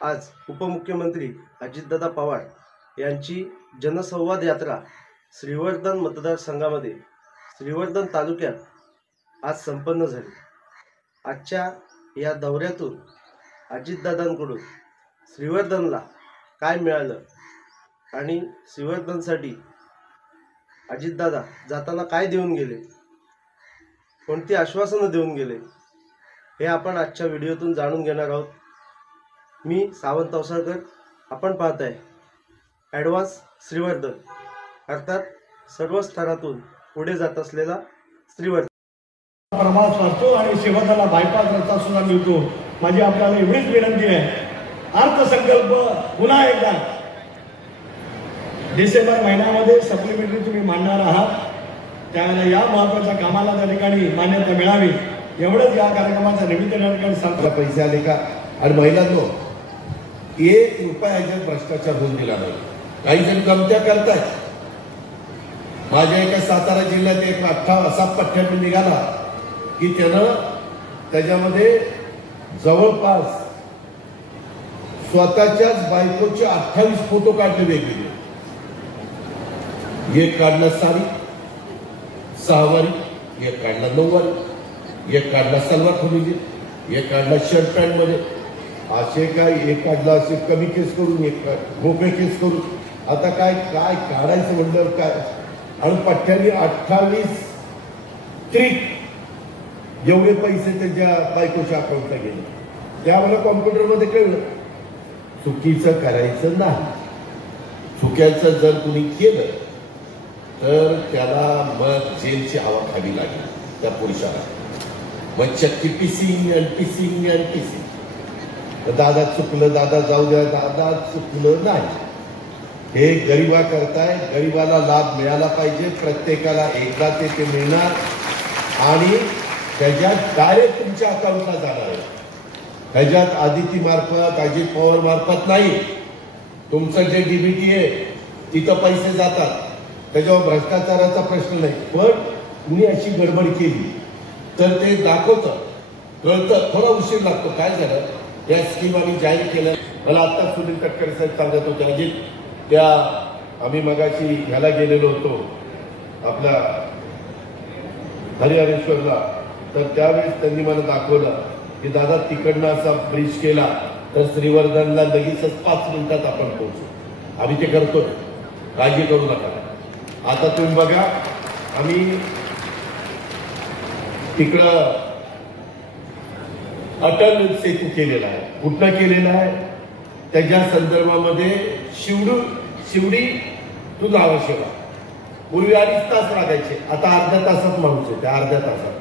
आज उपमुख्यमंत्री अजितदादा पवार यांची जनसंवाद यात्रा श्रीवर्धन मतदारसंघामध्ये श्रीवर्धन तालुक्यात आज संपन्न झाली। आजच्या या दौऱ्यातून अजितदादांकडून श्रीवर्धनला काय मिळालं आणि श्रीवर्धनसाठी अजितदादा जाताना काय देऊन गेले, कोणती आश्वासनं देऊन गेले, हे आपण आजच्या व्हिडिओतून जाणून घेणार आहोत। मी सावंत अवसरकर, आपण पाहताय ॲडव्हान्स श्रीवर्धन, अर्थात सर्व स्तरातून पुढे जात असलेला श्रीवर्धन। प्रमास वाचतो आणि श्रीवर्धनला बायपास रस्ता सुद्धा मिळतो। माझी आपल्याला एवढीच विनंती आहे, अर्थसंकल्प पुन्हा एकदा डिसेंबर महिन्यामध्ये सप्लिमेंटरी तुम्ही मांडणार आहात, त्यावेळेला या महत्वाच्या कामाला त्या ठिकाणी मान्यता मिळावी, एवढंच या कार्यक्रमाच्या निमित्ताने सांगतो। पैसे आले का? आणि महिलांनो, 1 रुपया याच्यात भ्रष्टाचार होऊन दिला नाही। काही जण गमत्या करतायत। माझ्या एका सातारा जिल्ह्यात एक असा पठ्ठ्यातून निघाला की त्यानं त्याच्यामध्ये जवळपास स्वतःच्याच बायकोचे 28 फोटो काढले वेगवेगळे। एक काढला साडी, सहावारी, एक काढला नऊवारी, एक काढला सलवार कमीज, एक काढला शर्ट पॅन्ट मध्ये, असे काय एक काढला असे कमी केस करून, एक मोकळे केस करून। आता काय काय काढायचं म्हणलं काय, आणि पठ्ठ्याने 28 ट्रिक एवढे पैसे त्याच्या बायकोच्या अकाउंटला गेले। त्यामुळे कॉम्प्युटरमध्ये कळलं चुकीचं करायचं नाही। चुक्याचं जर कुणी केलं तर त्याला मग जेलची हवा खावी लागेल त्या पुरुषाला, मग चक्की पिसिंग आणि पिसिंग आणि पिसिंग। दादा चुकलं, दादा जाऊ द्या, दादा चुकलं नाही। हे गरिबा करताय, गरिबाला लाभ मिळाला पाहिजे, प्रत्येकाला एकदा ते मिळणार आणि त्याच्यात डायरेक्ट तुमच्या अकाउंटला जाणार आहे। ह्याच्यात आदिती मार्फत, अजित पवार मार्फत नाही। तुमचं जे डीबीटी आहे तिथं पैसे जातात, त्याच्यावर भ्रष्टाचाराचा प्रश्न नाही। पण कुणी अशी गडबड केली तर ते दाखवतं, कळतं, थोडा उशीर लागतो। काय झालं, या स्कीम आम्ही जाहीर केल्या। मला आता सुनील तटकरे साहेब सांगत होते, अजित त्या आम्ही मगाशी ह्याला गेलेलो होतो आपल्या हरिहरेश्वरला, तर त्यावेळेस त्यांनी मला दाखवलं की दादा तिकडनं असा ब्रिज केला तर श्रीवर्धनला लगेचच 5 मिनिटात आपण पोहोचू। आम्ही ते करतोय, काळजी करू नका। आता तुम्ही बघा, आम्ही तिकडं अटल सेतू केलेला आहे। कुठला केलेला आहे? त्याच्या संदर्भामध्ये शिवडी तू जावं शेवा। पूर्वी 2.5 तास लागायचे, आता अर्ध्या तासात माणूस येते, अर्ध्या तासात।